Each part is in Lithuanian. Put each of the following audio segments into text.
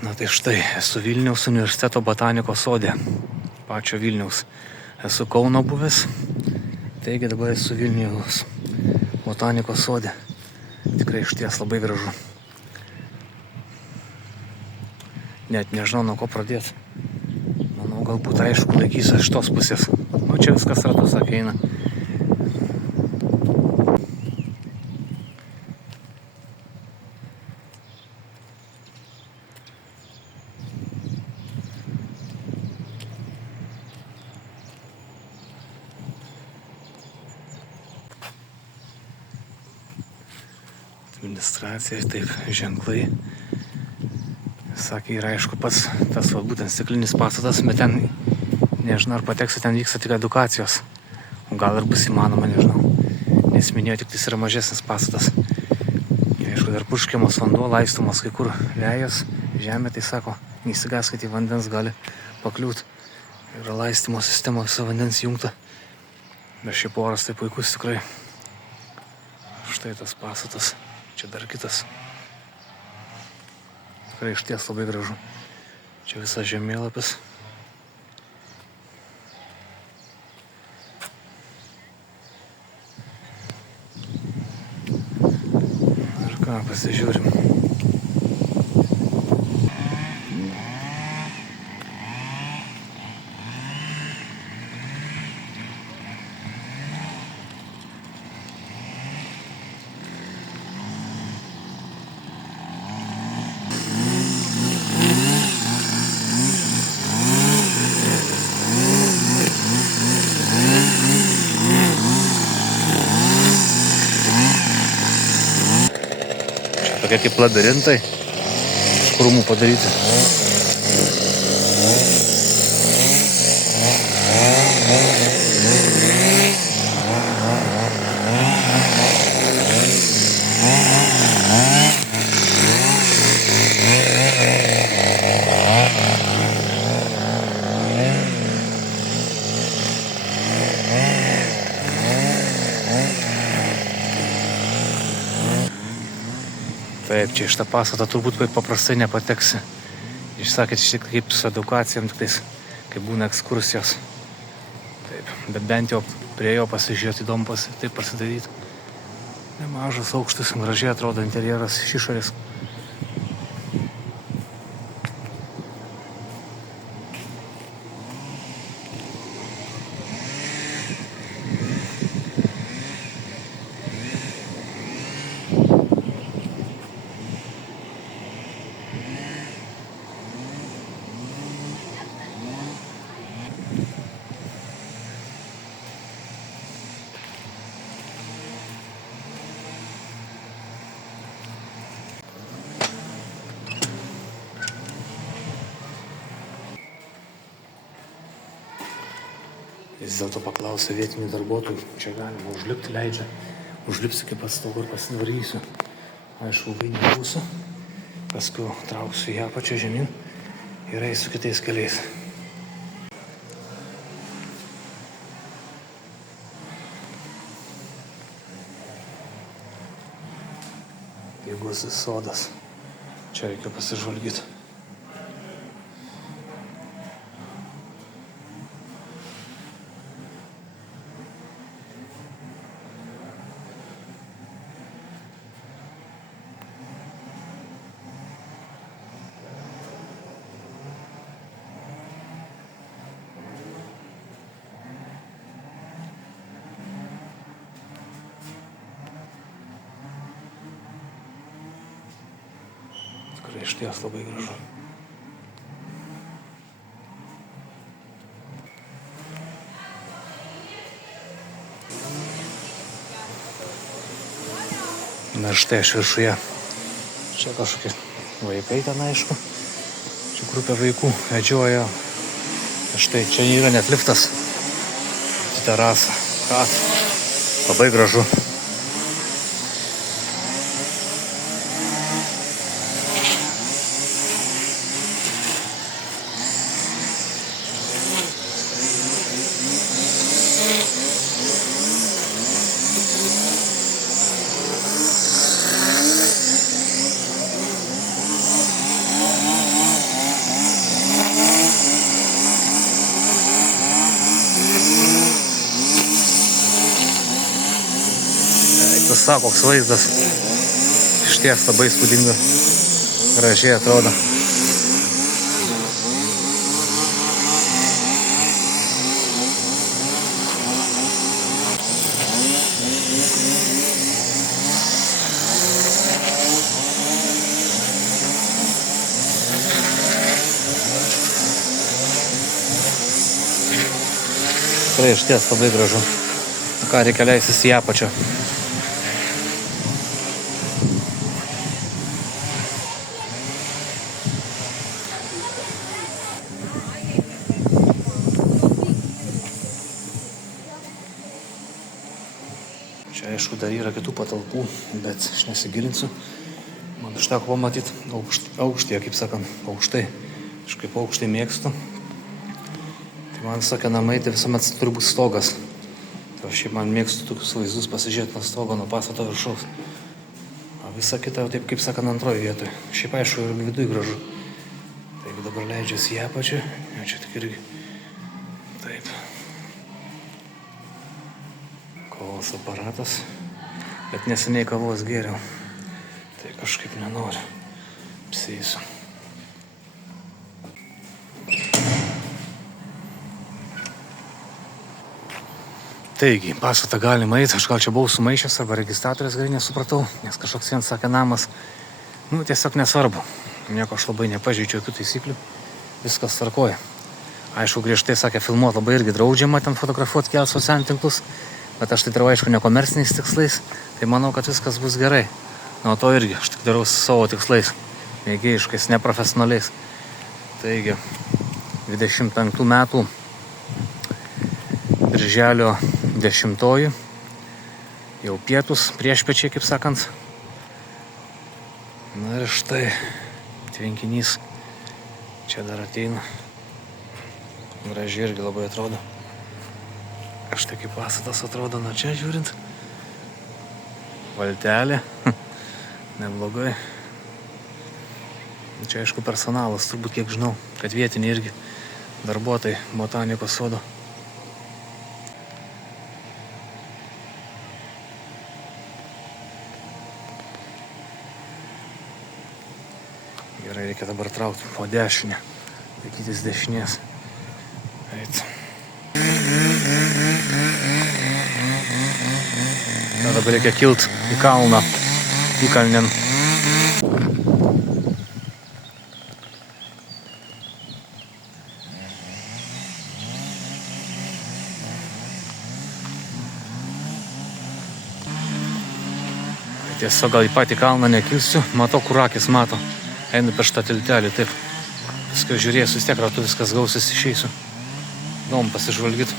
Na tai štai, esu Vilniaus universiteto botanikos sode, pačio Vilniaus. Esu Kauno buvęs, taigi dabar esu Vilniaus botanikos sode. Tikrai išties labai gražu. Net nežinau, nuo ko pradėti. Manau, galbūt aišku laikysiu iš tos pusės. Nu, čia viskas ratus eina. Administracija, taip, ženklai. Sakė, yra aišku pats tas būtent stiklinis pastatas, bet ten, nežinau, ar pateksiu, ten vyksta tik edukacijos. O gal ir bus įmanoma, nežinau. Nes minėjo, tik tai yra mažesnis pastatas. Aišku, dar purškiamas vanduo, laistomas kai kur vėjas, žemė, tai sako, neįsigaskite į vandens, gali pakliūti. Yra laistymo sistema, visa vandens jungta. Bet šiaip oras tai puikus tikrai. Štai tas pastatas. Čia dar kitas. Tikrai išties labai gražu. Čia visas žemėlapis. Ir ką, pasižiūrim. Tokie kaip labirintai, iš krūmų padaryti. Taip, čia iš tą pastatą turbūt paprastai nepateksi. Išsakėt šiek tiek kaip su edukacijom, tik tais, kaip būna ekskursijos. Taip, bet bent jau prie jo pasižiūrėti, įdomu taip pasidaryti. Nemažas aukštas, gražiai atrodo interjeras iš išorės. Vis dėlto paklausė vietinių darbuotojų, čia galima užlipti, leidžia. Užlipsiu iki pastogo ir pasidvarysiu. Aišku, ilgai nebūsiu. Paskui trauksiu ją pačią žemyn ir eisiu kitais keliais. Įgusis sodas. Čia reikia pasižvalgyti. Išties labai gražu. Na štai aš viršuje. Čia kažkokie vaikai ten, aišku. Čia grupė vaikų vedžioja. Štai čia yra net liftas. Terasa. Ką? Labai gražu. Visa koks vaizdas. Išties labai įspūdinga. Gražiai atrodo. Tikrai išties labai gražu. Ką reikia leisis į apačią. Čia aišku dar yra kitų patalpų, bet aš nesigilinsiu. Man užteko pamatyti aukštyje, kaip sakant, aukštai. Aš kaip aukštai mėgstu. Tai man sakė namai, tai visuomet turi būti stogas. Tai aš šiaip man mėgstu tokius vaizdus pasižiūrėti nuo stogo, nuo pastato viršaus. O visa kita, taip kaip sakant, antroje vietoje. Šiaip aišku, ir viduje gražu. Taip, dabar leidžiasi į apačią. Ja, čia tik irgi. Taip. Kavos aparatas. Bet neseniai kavos gėriau. Tai kažkaip nenoriu. Apsėsiu. Taigi, pastatą galima eiti, aš gal čia buvau sumaišęs arba registratorės gal nesupratau, nes kažkoks vien sakė namas. Nu, tiesiog nesvarbu. Nieko aš labai nepažeidžiu jokių taisyklių. Viskas tvarkoja. Aišku, griežtai sakė, filmuoti labai irgi draudžiama ten fotografuoti kelt socialinius tinklus, bet aš tai darau, aišku, nekomerciniais tikslais, tai manau, kad viskas bus gerai. Nuo to irgi, aš tik darau savo tikslais, mėgėjiškais, neprofesionaliais. Taigi, 25 metų birželio 10, jau pietus, priešpečiai, kaip sakant. Na ir štai, tvenkinys čia dar ateina. Gražiai irgi labai atrodo. Štai kaip pastatas atrodo nuo čia žiūrint. Valtelė, neblogai. Čia aišku personalas, turbūt kiek žinau, kad vietiniai irgi darbuotojai botanikos sodo. Gerai, reikia dabar traukti po dešinę, laikytis dešinės. Eit. Dabar reikia kilt į kalną, į kalnien. Tiesiog gal į patį kalną nekilsiu, matau, kur akis mato. Einu per šitą tiltelį, taip. Viską žiūrėsiu, vis tiek ratu viskas gausis, išeisiu. Įdomu pasižvalgyti.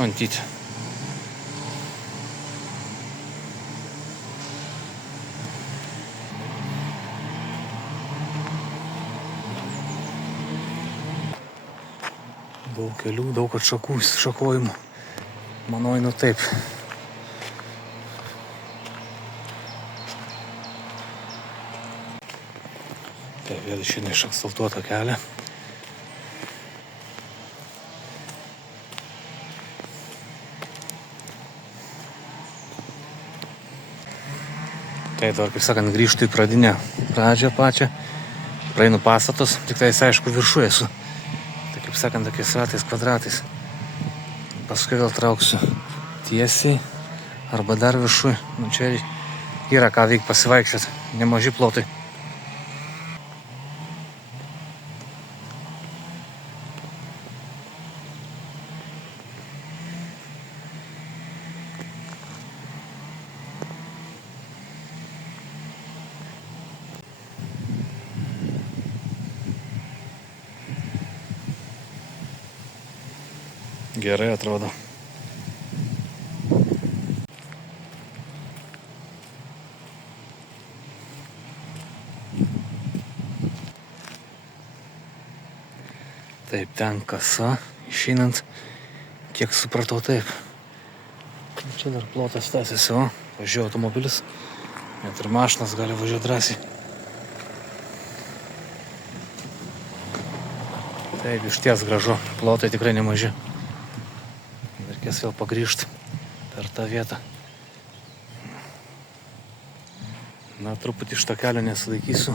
Antyti. Daug kelių, daug atšakų, šakojimų. Manau, einu taip. Tai vėl išeina iš asfaltuotą kelią. Tai dabar, kaip sakant, grįžtu į pradžią pačią. Praeinu pastatus, tik tai aišku viršų esu. Tai kaip sakant, tokiais ratais, kvadratais. Paskui vėl trauksiu tiesiai arba dar viršų. Nu, čia yra ką veikti pasivaikščioti, nemaži plotai. Gerai atrodo. Taip, ten kasa, išeinant, kiek supratau, taip. Čia dar plotas tęsiasi, o, važiuoja automobilis, net ir mašinas gali važiuoti drąsiai. Taip, iš ties gražu, plotai tikrai nemaži. Reikės vėl pagrįžti per tą vietą. Na, truputį iš to kelio nesilaikysiu,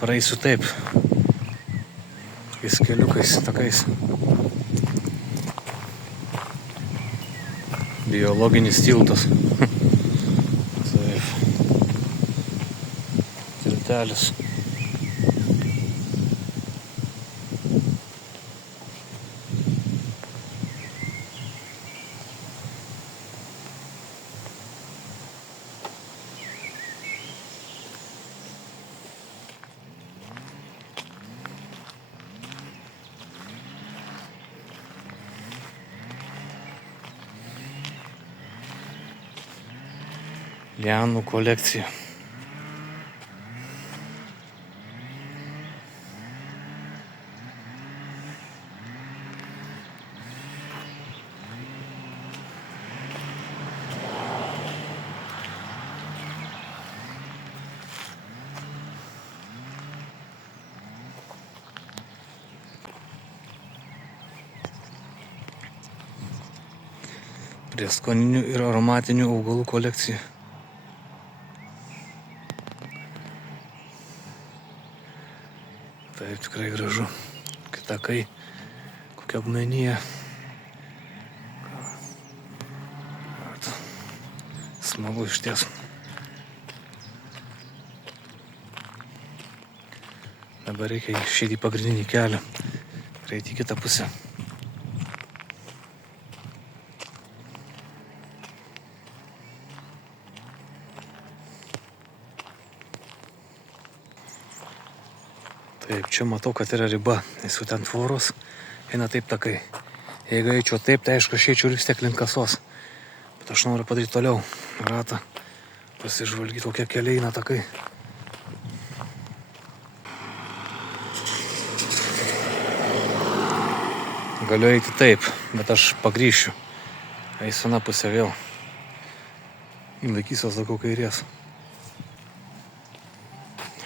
praeisiu taip, tokiais keliukais, takais. Biologinis tiltas. Taip. Tiltelis. Lianų kolekcija. Prieskoninių ir aromatinių augalų kolekcija. Taip, tikrai gražu. Kitakai, kokia augmenija. Smagu iš ties. Dabar reikia išeiti į pagrindinį kelią. Eiti į kitą pusę. Taip, čia matau, kad yra riba, nes jau ten tvoros eina taip takai. Jeigu eičiau taip, tai aišku, aš eičiau vis tiek link kasos. Bet aš noriu padaryti toliau ratą, pasižvalgyti, kokie keliai eina takai. Galiu eiti taip, bet aš pagrįšiu. Eisiu vieną pusę vėl. Laikysiuos daugiau kairės.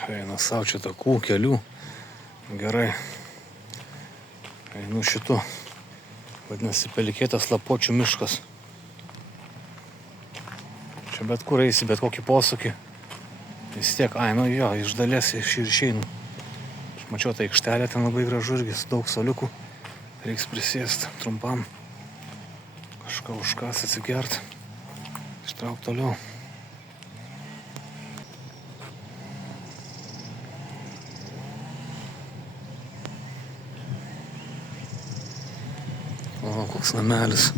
Eina savo čia takų, kelių. Gerai. Einu šitu. Vadinasi, Pelikėtas Lapuočių miškas. Čia bet kur eisi, bet kokį posūkį. Vis tiek, nu jo, iš dalies išeinu. Mačiau tą aikštelę, ten labai gražu irgi, daug soliukų. Reiks prisėsti trumpam. Kažką užkas atsigert. Ištrauk toliau. O, koks namelis.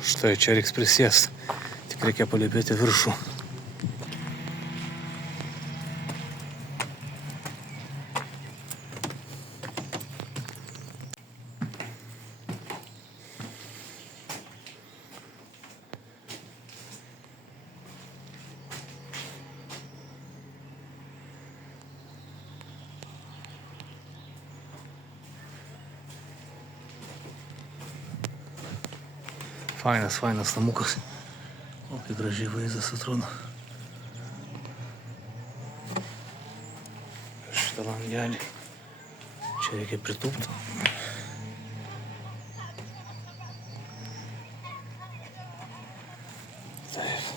Štai čia reiks prisėsti. Tik reikia palipėti viršų. Fainas namukas. O, kaip gražiai vaizdas atrodo. Šitą langelį. Čia reikia pritūpti. Taip.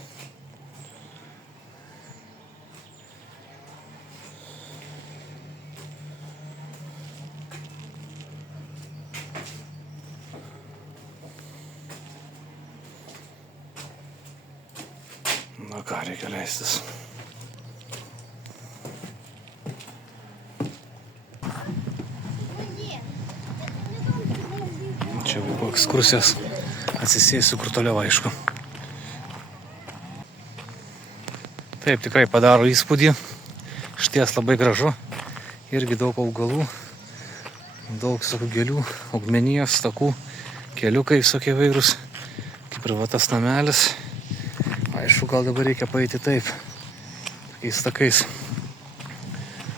Na ką, reikia leistis. Čia buvo ekskursijos. Atsisėsiu kur toliau, aišku. Taip, tikrai padaro įspūdį. Šties labai gražu. Irgi daug augalų. Daug visokių gėlių, augmenijos, takų, keliukai visokie vairūs. Kaip ir va tas namelis. Aišku, gal dabar reikia paeiti taip, tokiais takais.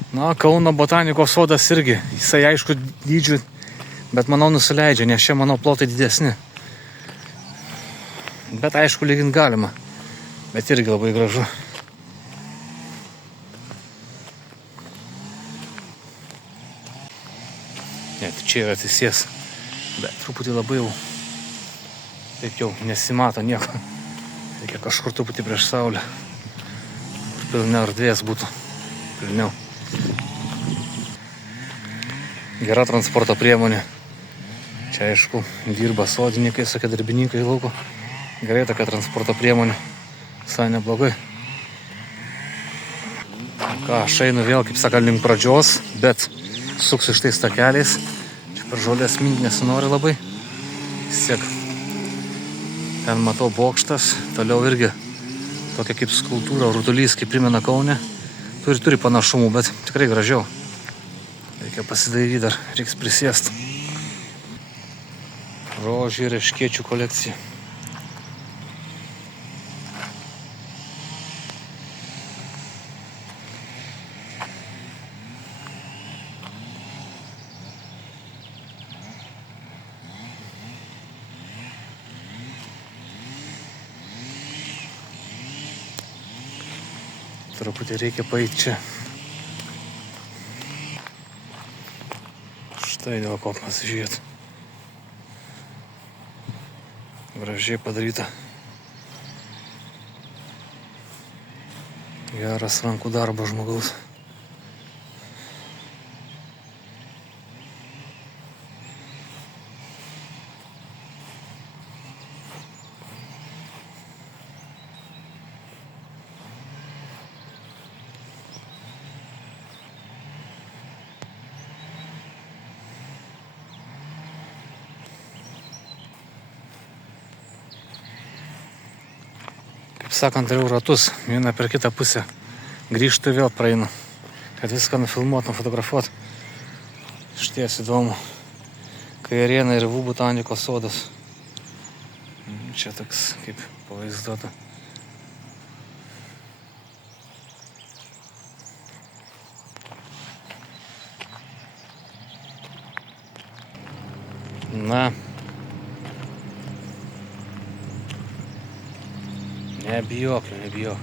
Na, Kauno botanikos sodas irgi, jisai aišku dydžių, bet manau nusileidžia, nes čia manau plotai didesni. Bet aišku, lygint galima, bet irgi labai gražu. Net čia yra atsisės, bet truputį labai jau, taip jau nesimato nieko. Reikia kažkur truputį prieš saulę, kur pilniau erdvės būtų, pilniau. Gera transporto priemonė. Čia aišku, dirba sodininkai, tokie darbininkai lauko. Gerai tokia transporto priemonė, visai neblogai. Ką, aš einu vėl, kaip sakant, link pradžios, bet suksiu šitais takeliais. Čia per žolės minti nesinori labai. Vis tiek ten matau bokštas, toliau irgi tokia kaip skulptūra, rutulys, kaip primena Kaune. Turi panašumų, bet tikrai gražiau. Reikia pasidairyti dar, reiks prisėsti. Rožių ir erškėčių kolekcija. Truputį reikia paeiti čia. Štai dėl ko pasižiūrėti. Gražiai padaryta. Geras rankų darbas žmogaus. Kaip sakant, dariau ratus, vieną per kitą pusę. Grįžtu vėl praeinu, kad viską nufilmuot, nufotografuot. Šties įdomu. Kairėnai ir Rivų botanikos sodas. Čia toks kaip pavaizduota. Na. Nebijok, nebijok.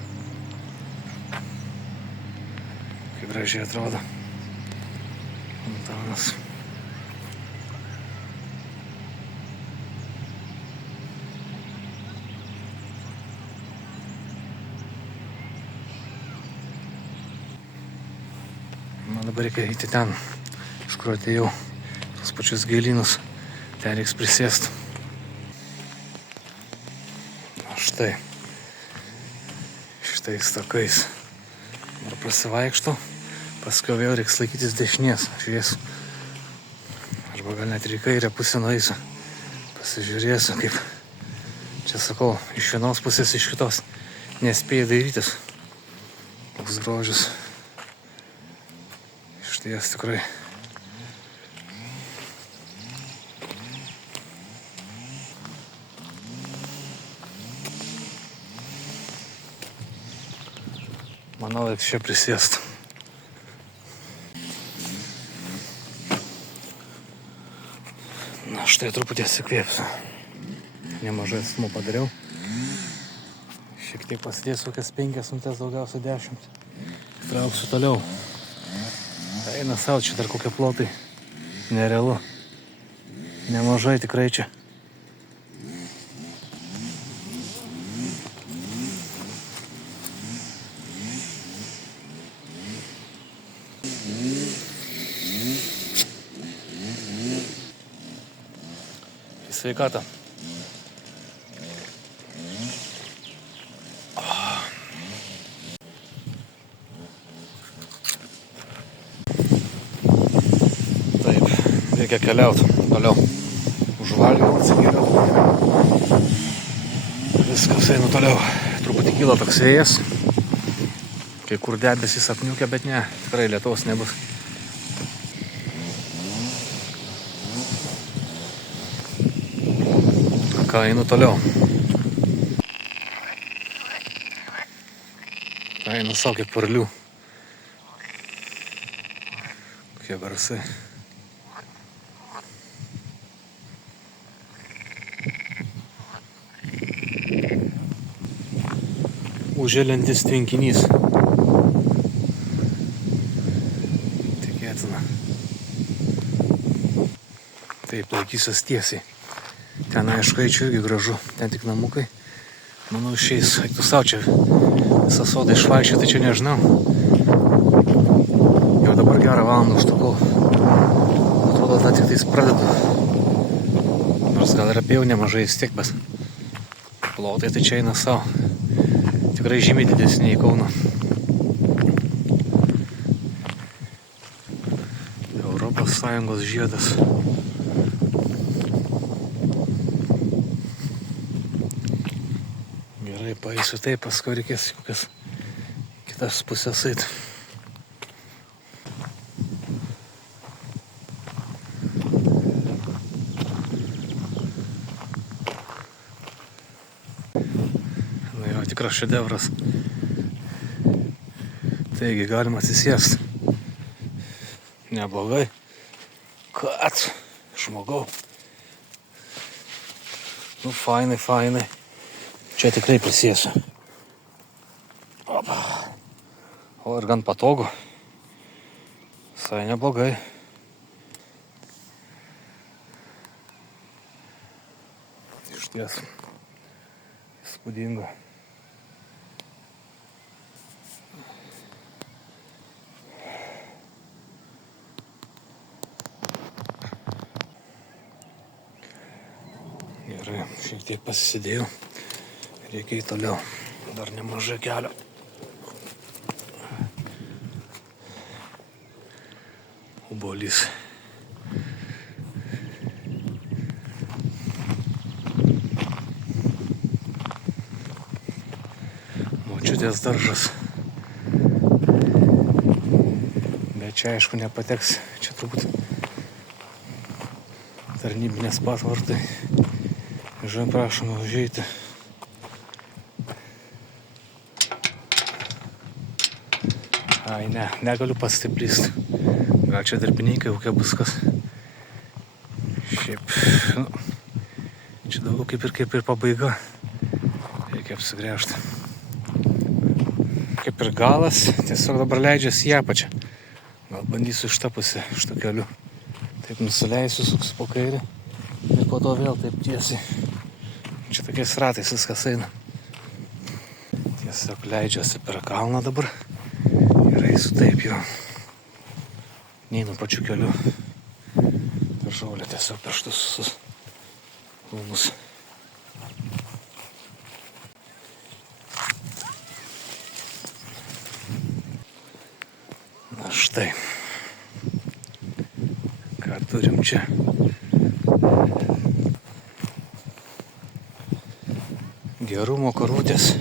Kaip gražiai atrodo. Fontanas. Man dabar reikia eiti ten, iš kur atėjau, tos pačius gėlynus. Ten reiks prisėsti. Štai. Šitais takais. Dabar prasivaikšto, paskui vėl reiks laikytis dešinės. Žiūrėsiu. Arba gal net ir į kairę pusę nueisiu. Pasižiūrėsiu, kaip čia sakau, iš vienos pusės, iš kitos. Nespėjai dairytis. Koks grožis. Išties tikrai. Manau, reiks čia prisėsti. Na, štai truputį atsikvėpsiu. Nemažai atstumų padariau. Šiek tiek pasidėsiu kokias 5 minutės, daugiausia 10. Trauksiu toliau. Eina savo, čia dar kokie plotai. Nerealu. Nemažai tikrai čia. Sveikatą. Taip, reikia keliauti toliau. Užvalgiau, atsigėriau. Viskas einu toliau. Truputį kyla toks vėjas. Kai kur debesys apniukia, bet ne, tikrai lietaus nebus. Ką, einu toliau. Eina sau kiek varlių. Kokie garsai. Užėlentis tvenkinys. Tikėtina. Taip, laikysiuos tiesiai. Ten aišku, eičiau irgi gražu. Ten tik namukai. Manau, išeis. Eiktų sau čia visą sodą išvaikščioti, tai čia nežinau. Jau dabar gerą valandą užtrukau. Atrodo, tą tik tais pradedu. Nors gal ir apėjau nemažai vis tiek, bet plotai tai čia eina sau. Tikrai žymiai didesni nei Kauno. Europos Sąjungos žiedas. Gerai, paeisiu taip, paskui reikės kokias kitas pusės eit. Na jo, tikras šedevras. Taigi, galima atsisėsti. Neblogai. Kad, žmogau. Nu, fainai. Čia tikrai prisėsiu. Opa. O ir gan patogu. Visai neblogai. Išties. Įspūdinga. Gerai, šiek tiek pasisėdėjau. Reikia į toliau. Dar nemažai kelio. Obuolys. Močiutės daržas. Bet čia aišku nepateks. Čia turbūt tarnybinės patvartai. Žinai, prašom užeiti. Ai, negaliu pats taip lysti. Gal čia darbininkai, kokia bus kas. Šiaip, nu, čia daugiau kaip ir pabaiga. Reikia apsigręžti. Kaip ir galas, tiesiog dabar leidžiasi į apačią. Gal bandysiu iš tą pusę, iš to keliu. Taip nusileisiu, suksiu po kairį. Ir po to vėl taip tiesiai. Čia tokiais ratais viskas eina. Tiesiog leidžiasi per kalną dabar. Ir eisiu taip jau. Neinu pačiu keliu. Per žolę tiesiog per šitus visus rūmus. Na štai. Ką turim čia? Gerumo karvutės.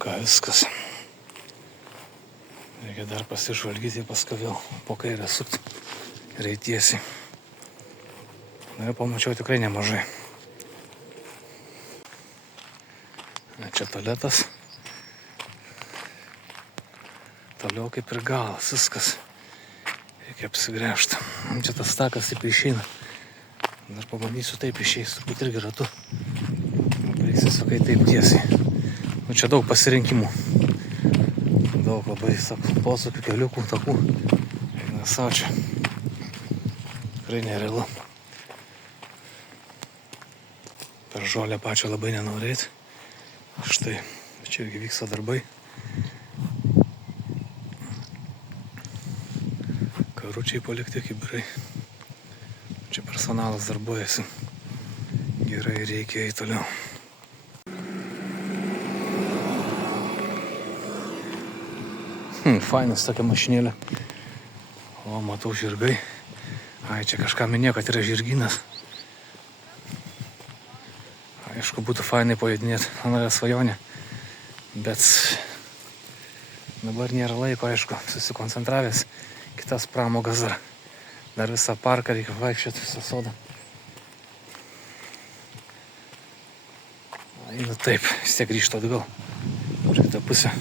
Ką viskas. Reikia dar pasižvalgyti, paskui vėl po kairę sukti ir eitiesi. Na ir pamačiau tikrai nemažai. Čia tualetas. Toliau kaip ir galas, viskas. Reikia apsigręžti. Čia tas takas taip išeina. Dar pabandysiu taip išeis, turbūt irgi ratu. Prisisukai taip tiesiai. Nu, čia daug pasirinkimų. Daug labai, posūkių, keliukų, takų. Eina savo čia. Tikrai nerealu. Per žolę pačią labai nenorėti. Štai, čia irgi vyksta darbai. Karučiai palikti kibirai. Čia personalas darbuojasi. Gerai, reikia eiti toliau. Fainas tokia mašinėlė. O, matau žirgai. Ai, čia kažką minėjo, kad yra žirgynas. Aišku, būtų fainai pajudinėti, mano yra svajonė. Bet dabar nėra laiko, aišku, susikoncentravęs. Kitas pramogas dar visą parką reikia vaikščioti, visą sodą. Einu taip, vis tiek grįžtu atgal. Už kitą pusę.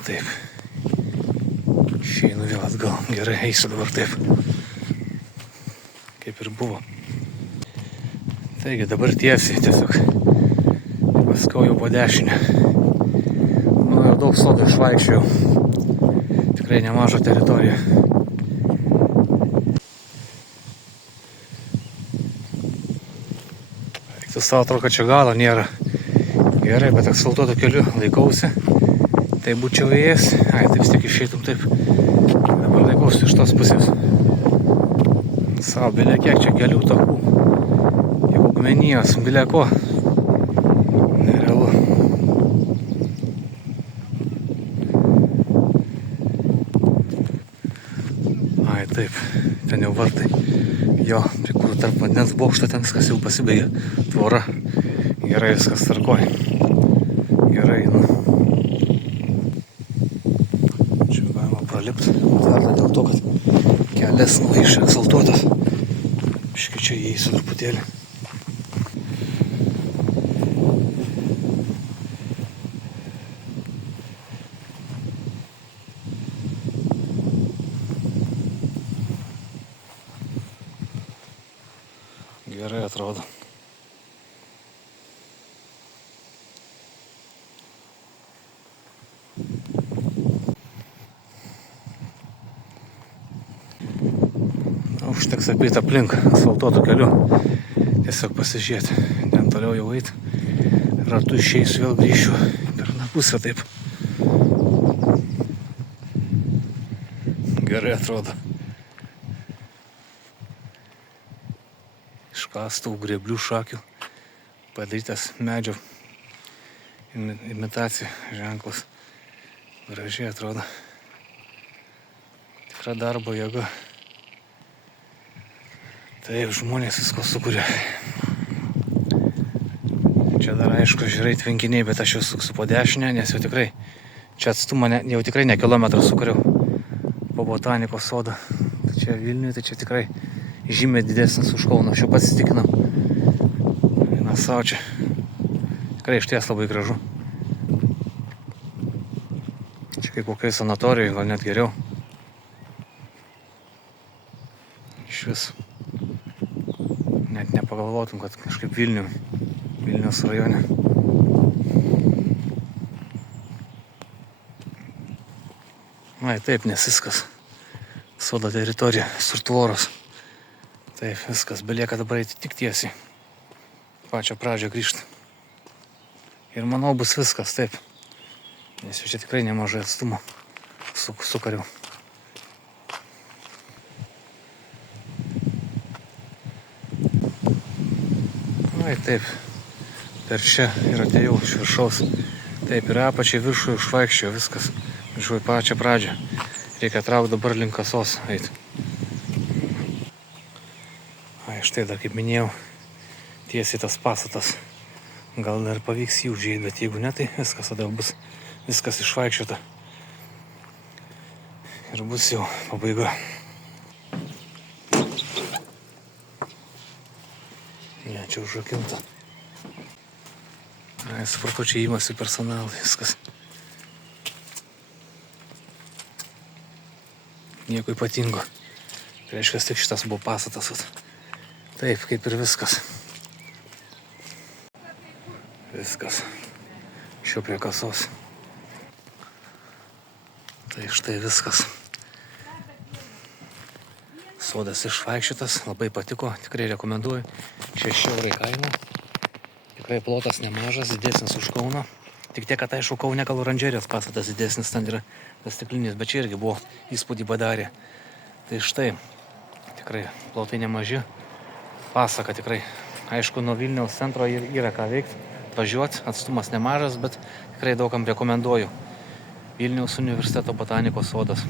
Taip. Išeinu vėl atgal. Gerai, eisiu dabar taip. Kaip ir buvo. Taigi dabar tiesiai tiesiog. Paskau jau po dešinę. Nu, jau daug sodų išvaikščiojau. Tikrai nemažą teritoriją. Reiktų savo atrodo, kad čia galo nėra. Gerai, bet asfaltuotų keliu laikausi. Tai būčiau įėjęs, ai, taip vis tiek išeitum taip. Dabar laikausi iš tos pusės. Savo, bilia kiek čia kelių takų. Jau augmenijos, bilia ko. Nerealu. Ai, taip, ten jau vartai. Jo, prie kur tarp vandens bokšto ten viskas jau pasibaigė. Tvora. Gerai, viskas tvarkoj. Gerai, nu. Pralipti, verda dėl to, kad kelias išeksaltuotas. Biškai čia įeisiu truputėlį. Gerai atrodo. Užteks apeit aplink asfaltuotų kelių. Tiesiog pasižiūrėti. Ten toliau jau eiti. Ratu išeisiu, vėl grįšiu per pusę taip. Gerai atrodo. Iškastų grėblių šakių. Padarytas medžio imitacija ženklas. Gražiai atrodo. Tikra darbo jėga. Taip, žmonės visko sukuria. Čia dar aišku žiūrai tvenkiniai, bet aš jau suksiu po dešinę, nes jau tikrai čia atstumą jau tikrai ne kilometrą sukuriau po botanikos sodą. Tai čia Vilniuje, tai čia tikrai žymiai didesnis už Kauną. Aš jau pats įstikinau. Na, savo čia. Tikrai išties labai gražu. Čia kaip kokiai sanatorijai, gal net geriau. Iš vis. Net nepagalvotum, kad kažkaip Vilniaus rajone. Ai, taip, nes viskas. Sodo teritorija, sur tvoros. Taip, viskas, belieka dabar eiti tik tiesiai. Pačią pradžią grįžti. Ir manau bus viskas, taip. Nes jau čia tikrai nemažai atstumo sukariau. Ai, taip, per čia ir atėjau iš viršaus. Taip, ir apačiai viršų išvaikščiojo viskas. Viršų į pačią pradžią. Reikia traukti dabar link kasos eiti. Ai, štai dar kaip minėjau, tiesiai tas pastatas. Gal dar pavyks jį užėjti, bet jeigu ne, tai viskas tada bus viskas išvaikščiota. Ir bus jau pabaiga. Ne, čia užrakinta. Ai, supratau, čia įmasi personalą, viskas. Nieko ypatingo. Tai reiškia, tik šitas buvo pastatas. Taip, kaip ir viskas. Viskas. Šio prie kasos. Tai štai viskas. Sodas išvaikščiotas, labai patiko, tikrai rekomenduoju. 6 eurai kaina. Tikrai plotas nemažas, didesnis už Kauną. Tik tiek, kad aišku, Kaune gal oranžerijos pastatas didesnis, ten yra tas stiklinis, bet čia irgi buvo įspūdį padarė. Tai štai, tikrai plotai nemaži. Pasaka tikrai. Aišku, nuo Vilniaus centro yra ką veikti, važiuoti, atstumas nemažas, bet tikrai daugam rekomenduoju. Vilniaus universiteto botanikos sodas.